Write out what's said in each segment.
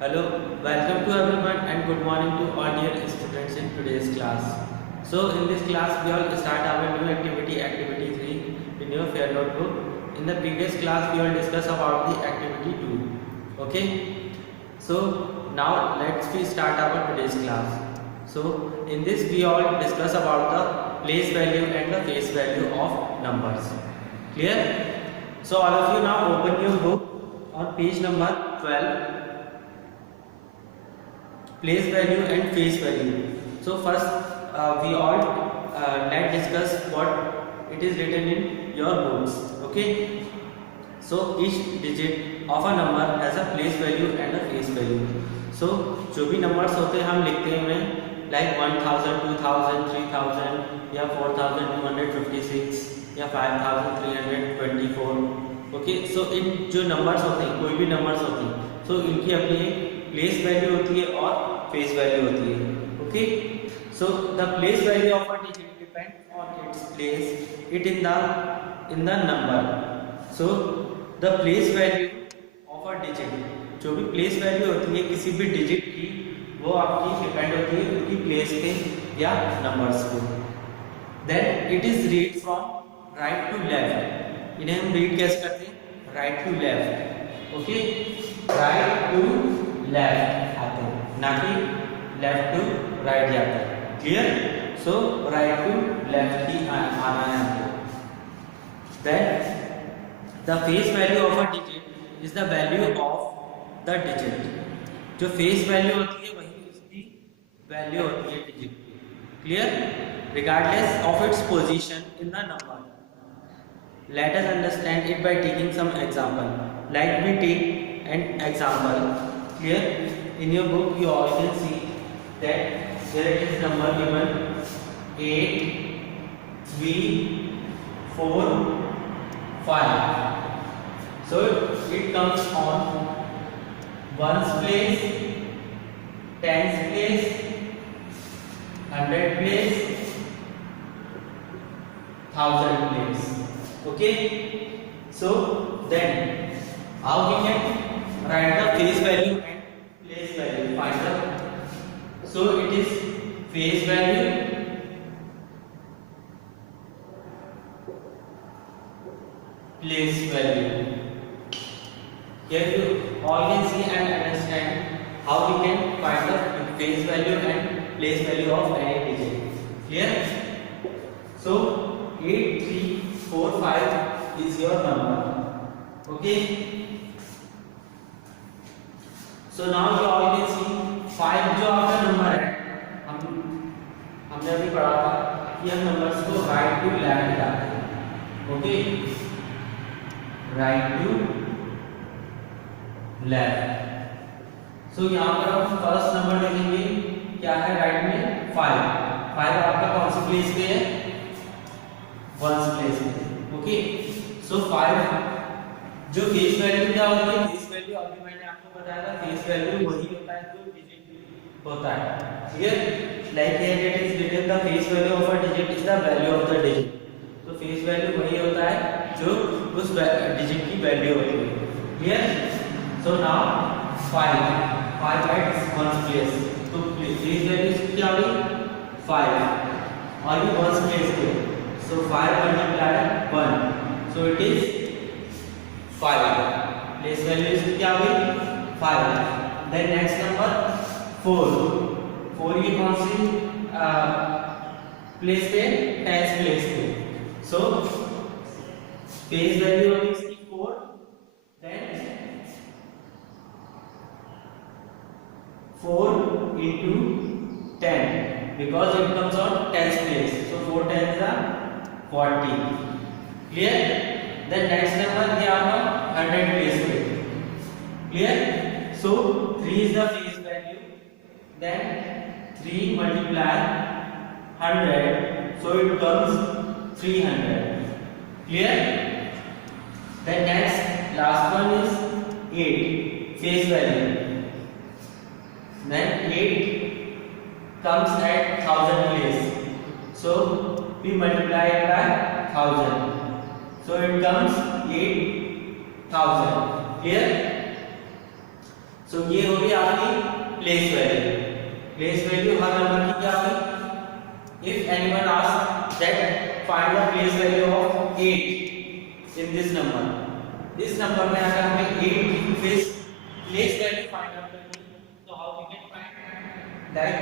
Hello, welcome to everyone and good morning to all dear students in today's class. So in this class we all start our new activity 3 in your fair notebook. In the previous class we all discuss about the activity 2. Okay? So now let's we start our today's class. So in this we all discuss about the place value and the face value of numbers. Clear? So all of you now open your book on page number 12, place value and face value. So first we all let's discuss what it is written in your books. Okay. So each digit of a number has a place value and a face value. So जो भी numbers होते हैं हम लिखते हैं उन्हें like 1000, 2000, 3000 या 4256 या 5324. ओके सो इन जो नंबर्स होते हैं कोई भी नंबर्स होते हैं सो इनकी अपनी प्लेस वैल्यू होती है और फेस वैल्यू होती है. Okay so the place value of a digit depend on its place it in the number. So the place value of a digit जो भी प्लेस वैल्यू होती है किसी भी डिजिट की वो आपकी डिपेंड होती है उनकी प्लेस पे या नंबर्स पे. Then it is read from right to left. इन्हें हम रीड कैसे करते हैं right to left. Okay right to left आते हैं ना कि लेफ्ट टू राइट जाता है. Clear? So right to left ही आना है आपको. Then the face value of a digit is the value of the digit. जो फेस वैल्यू होती है वही उसकी वैल्यू होती है डिजिट की. Clear? Regardless of its position in the number. Let us understand it by taking some example. Like we take an example. Here in your book you all can see that there is number given 8, 3, 4, 5. So it comes on ones place, tens place, 100 place, 1000 place. Okay, so then how we can write the face value and place value? Find the so it is face value place value. Here you all can see and understand how we can find the face value and place value of any digit. Clear? So 8, 3, 4, 5 is your number. Okay. So now you all can see 5 जो आपका number है हमने अभी पढ़ा था कि हम numbers को राइट टू लेफ्ट जाते हैं. Okay right to left. So यहाँ पर हम फर्स्ट नंबर देखेंगे क्या है राइट में 5. 5 आपका कौन सी प्लेस पे है वंस प्लेस पे. ओके सो 5 जो फेस वैल्यू क्या होती है फेस वैल्यू अभी मैंने आपको बताया था फेस वैल्यू वही होता है जो डिजिट होता है. Clear? Like here it is written the face value of a digit is the value of the digit. तो फेस वैल्यू वही होता है जो उस डिजिट की वैल्यू होती है. Clear? So now 5 at ones place. तो फेस वैल्यू क्या हुई 5 और ये वंस प्लेस पे. So 5 multiplied 1. So it is 5. Place value is क्या हुई 5. Then next number 4. 4 ये कौन सी प्लेस पे टेंस प्लेस पे. So place value होगी इसकी 4. Then 4 into 10 because it comes on tens place. So 4 tens are 40. Clear? Then next number क्या होगा 100 place पे. Clear? So 3 is the face value. Then 3 multiply 100. So it comes 300. Clear? Then next last one is 8 face value. Then 8 comes at 1000 place. So we multiply it by 1000. So it comes 8000. Clear? सो ये होगी आपकी place value. Place value हर number की क्या होगी? If anyone ask that find the place value of 8 in this number, इस number में अगर हमें 8 की प्लेस वैल्यू फाइंड आउट करनी है, तो how we can find that?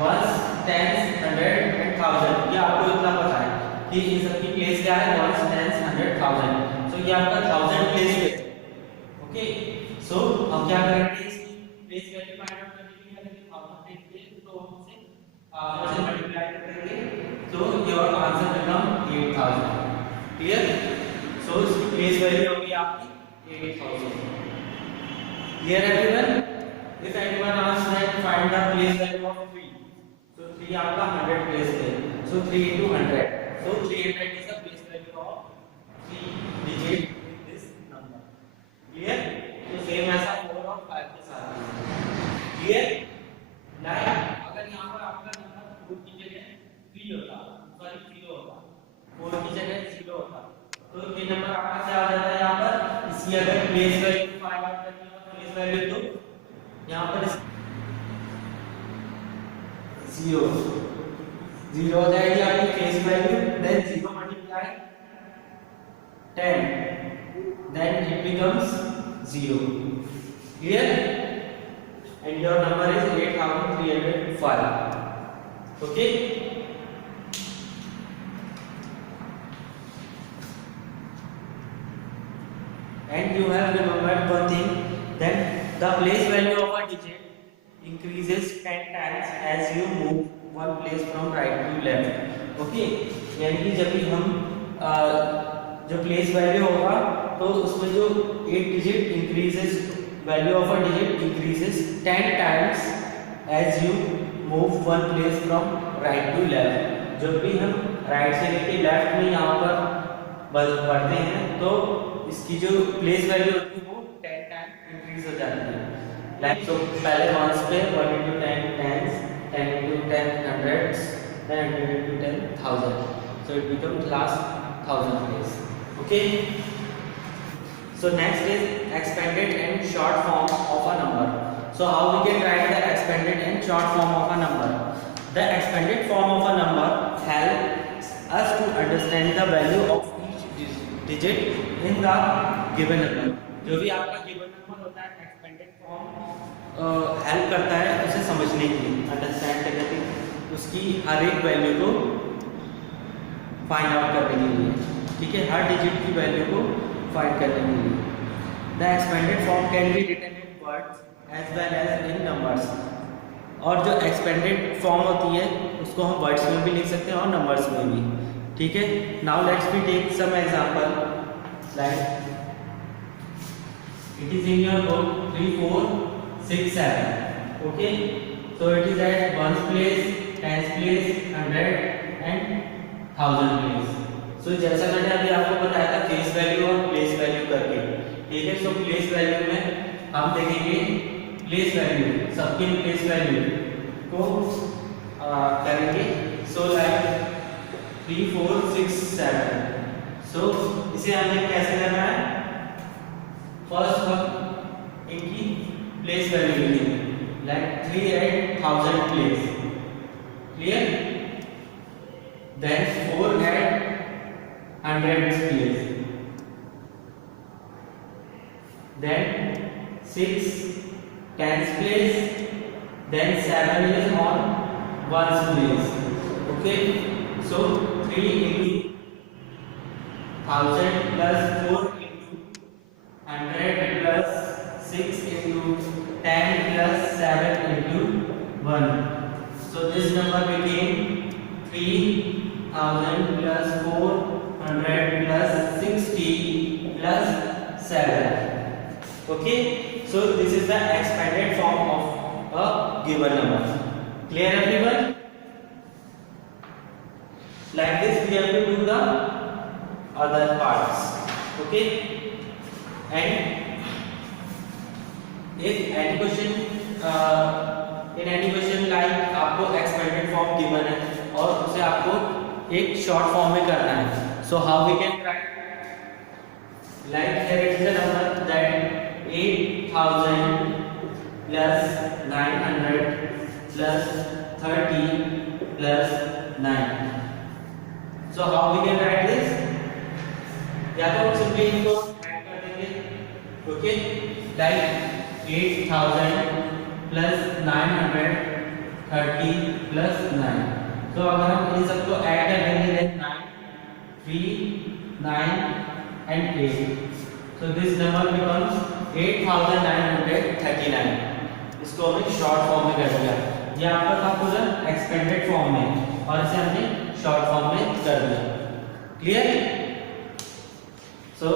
Ones, tens, 100 and 1000, ये आपको इतना पता है कि इन सबकी प्लेस क्या है, वंस, टेंस, 100, 1000। सो ये आपका 1000 प्लेस है। ओके, सो हम क्या करेंगे, इसकी प्लेस वैल्यू फाइंड आउट करने के लिए अगर 1000 देखते हैं तो हम इसे 1000 से मल्टीप्लाई करेंगे, तो योर आंसर बिकम 8000। क्लियर? सो इसकी प्लेस वैल्यू होगी आपकी 8000। Clear everyone? If anyone asks that find the place value of 3, so 3 आपका 100 प्लेस है, so 3 into 100, so 300 is the place value of 3 digit in this number. Clear? तो same ऐसा 4 और 5 के साथ। क्लियर? लाइक अगर यहाँ पर आपका नंबर 4 की जगह 3 होता, सॉरी 0 होता, 4 की जगह 0 होता, तो ये नंबर आपका क्या हो जाता है यहाँ पर? इसकी अगर प्लेस वैल्यू फाइंड आउट करनी हो, प्लेस वैल्यू तो यहाँ पर 0 हो जाएगी आपकी place value, then 0 multiply 10, then it becomes 0. Clear? And your number is 8305. Okay? And you have remembered one thing, that the place value of a digit increases 10 times as you move one place from right to left. Okay? यानी कि जब भी हम जो place value होगा तो उसमें जो 8 digit increases, value of a digit increases 10 times as you move one place from right to left. जब भी हम राइट से लेके लेफ्ट में यहाँ पर बढ़ते हैं तो इसकी जो प्लेस वैल्यू होती है वो 10 टाइम इंक्रीज हो जाती है। लाइक तो पहले वंस पे 1 into 10 tens, 10 into 10 hundreds, then 100 into 10 1000, so it becomes last 1000 place. Okay, so next is expanded and short form of a number. So how we can write the expanded and short form of a number? The expanded form of a number helps us to understand the value of each digit in the given number. जो भी आपका given number होता है, expanded form help करता है उसे समझने के लिए, अंडरस्टैंड करने के लिए, उसकी हर एक वैल्यू को फाइंड आउट करने के लिए। ठीक है, हर डिजिट की वैल्यू को फाइंड करने के लिए। The expanded form can be written in words as well as in numbers. और जो एक्सपेंडेड फॉर्म होती है उसको हम वर्ड्स में भी लिख सकते हैं और नंबर्स में भी। ठीक है, now let's be take some example, like it is in your book 3 4 6 7. Okay, so it is at 1's place, 10's place, 100 and 1000 place. So जैसा मैंने अभी आपको बताया था फेस वैल्यू और प्लेस वैल्यू करके। ठीक है, सो प्लेस वैल्यू में हम देखेंगे प्लेस वैल्यू, सबके प्लेस वैल्यू को करेंगे। सो लाइक 3 4 6 7, सो इसे हमें कैसे करना है? फर्स्ट हम इनकी प्लेस वैल्यू लिखेंगे, like 3 at 1000 place. Clear? Then 4 at 100 place. Then 6 10's place. Then 7 is on 1's place. Okay, so 3 into 1000 plus 4 into 100 plus 6 into 10 plus 7 into 1. So this number became 3000 plus 400 plus 60 plus 7. Okay, so this is the expanded form of a given number. Clear everyone? Like this we have to do the other parts. Okay, and if any question in any question like आपको expanded form given है और उसे आपको एक short form में करना है, so how we can write? Like here it is a number that 8 8000 plus 900 plus 30 plus 9. So how we can write this? या तो हम सिंपली इनको ऐड कर देंगे, ओके, लाइक 8000 प्लस 930 प्लस 9. तो अगर हम इन सबको ऐड कर देंगे then 9 3 9 and 8. So this number becomes 8939. इसको हमने शॉर्ट फॉर्म में कर दिया. ये आपका था पूरा एक्सपेंडेड फॉर्म में और इसे हमने शॉर्ट फॉर्म में कर दिया. Clear? So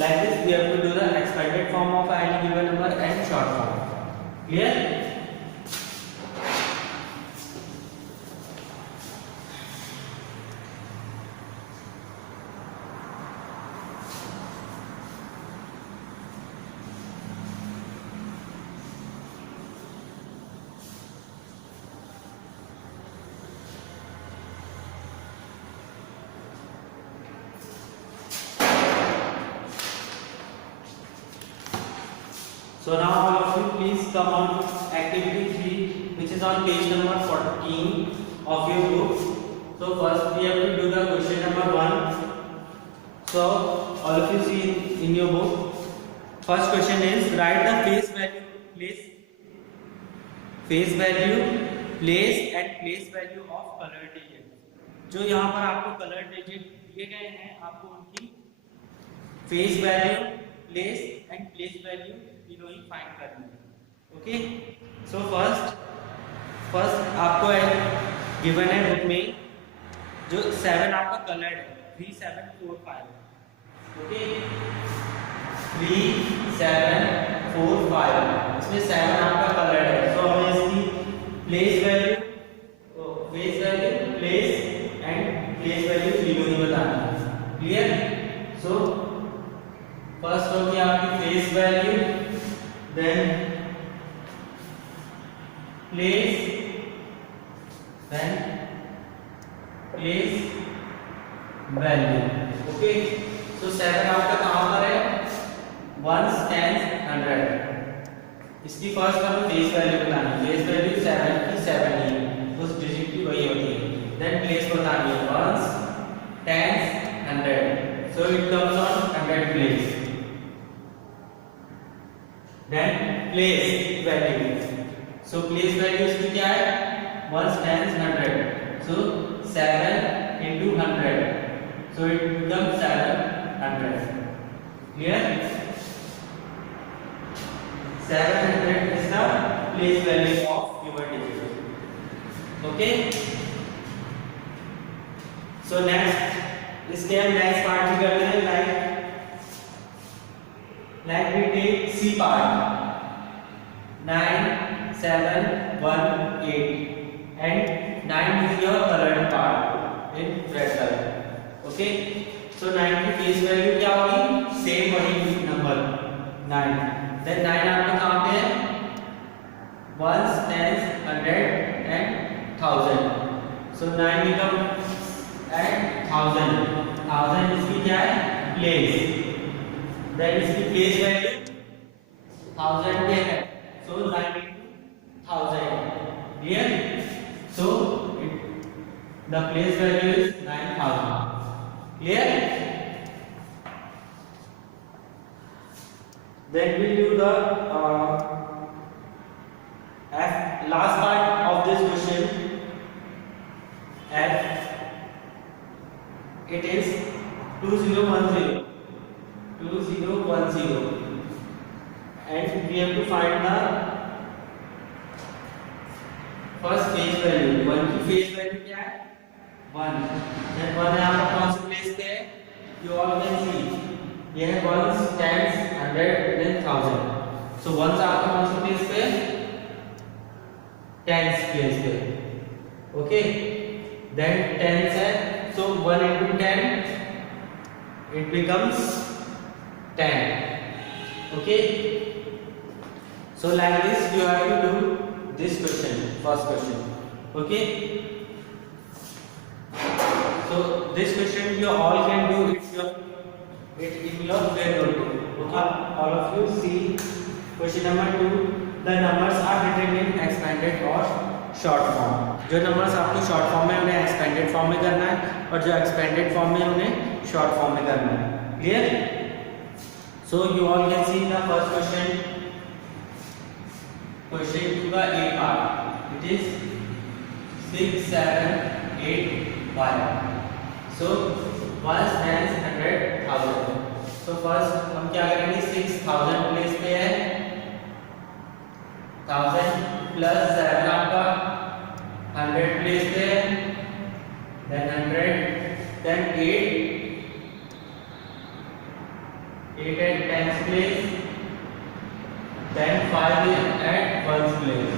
like this we have to do the expanded form of any given number and short form. Clear? So now all of you please come on activity 3, which is on page number 14 of your book. So first we have to do the question number 1. So all of you see in your book. First question is write the face value, place and place value of color digit. जो यहाँ पर आपको color digit दिए गए हैं, आपको उनकी face value, place and place value तीनों ही फाइंड करनी है. ओके, सो फर्स्ट आपको गिवन है बुक में जो 7 आपका कलर्ड है 3745. ओके, 3745 इसमें 7 आपका कलर्ड है. सो हमें इसकी place value place and place value तीनों ही बताना है. क्लियर? सो फर्स्ट होगी आपकी face value, then place value. Okay, so 7 आपका कहाँ पर है? 1s 10s 100. इसकी फर्स्ट हमें फेस वैल्यू बतानी है. फेस वैल्यू 7 की 7 ही उस डिजिट की वही होती है. then प्लेस बतानी है 1s 10s 100. so it comes on 100 place. then place value. So place value इसकी क्या है? 1s 10s 100. So 7 into 100. So it becomes 700. Clear? 700 is the place value of your digit. Okay? So next, इसके हम next part भी करते हैं like we take C part 9 7 1 8 and 9 is your colored part in red color. Okay, so 9 की face value क्या होगी? Same वही number 9. then 9 आपका कहाँ पे है? 1s 10s 100 and 1000. so 9 becomes and 1000 इसकी क्या है? प्लेस. then इसकी प्लेस वैल्यू 1000 पे है. so 9 into 1000. clear? so the place value is 9000. clear? then we do the last part of this question. F it is 2010 and we have to find the first phase value. 1 की phase value क्या है? 1. then 1 यहाँ पर कौन से place पे है? you all can see यह है 1s 10s 100 then 1000. so 1s आपका कौन से प्लेस पे है? 10s प्लेस पे. okay, then 10s है. so 1 into 10 it becomes 10. okay, so like this you have to do this question, first question. okay, so this question you all can do it in your web notebook. okay, all of you see question number 2, the numbers are written in expanded और short form. जो numbers आपको short form में उन्हें expanded form में करना है और जो एक्सपेंडेड फॉर्म में उन्हें शॉर्ट फॉर्म में करना है। Clear? So you all can see the first question, question 2 का ए पार्ट, इट इज 6 7 8 5। सो 1 10 100 1000। तो फर्स्ट हम क्या करेंगे, 6000 प्लेस पे है, 1000 प्लस 7 आपका 100 प्लेस पे है, then 100, then 8 at 10th place, then 5 is at 1st place.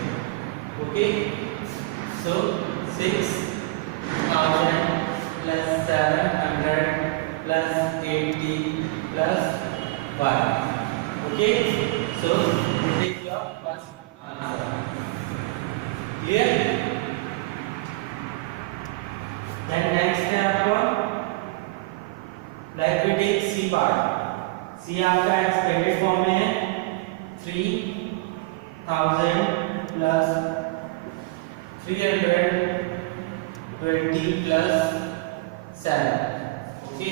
Okay, so 6000 plus 700 plus 80 plus 5. Okay, so this is your first answer. Clear? Then next है आपका, like we take C part. C आपका expanded form में है, 3000 plus 320 plus 7। Okay,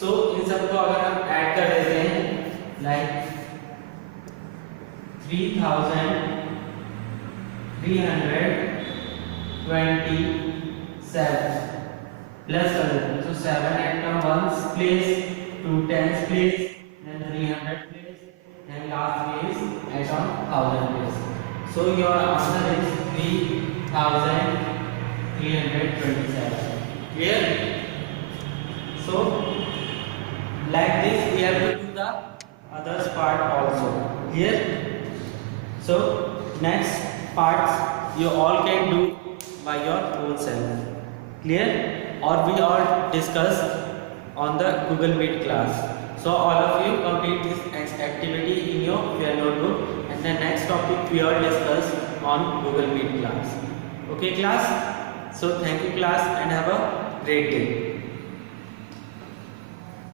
सो इन सबको अगर हम add कर देते हैं, लाइक 3327 प्लस कर देते हैं, सो 7 at 1's place, 2 10's place, then 300 place, then last place at on 1000 place. So your answer is 3327. Clear? So like this we have to do the others part also. Clear? So next parts you all can do by your own self. Clear? Or we all discuss on the Google Meet class. So all of you complete this activity in your notebook, and the next topic we all discuss on Google Meet class. Okay class? So thank you class and have a great day.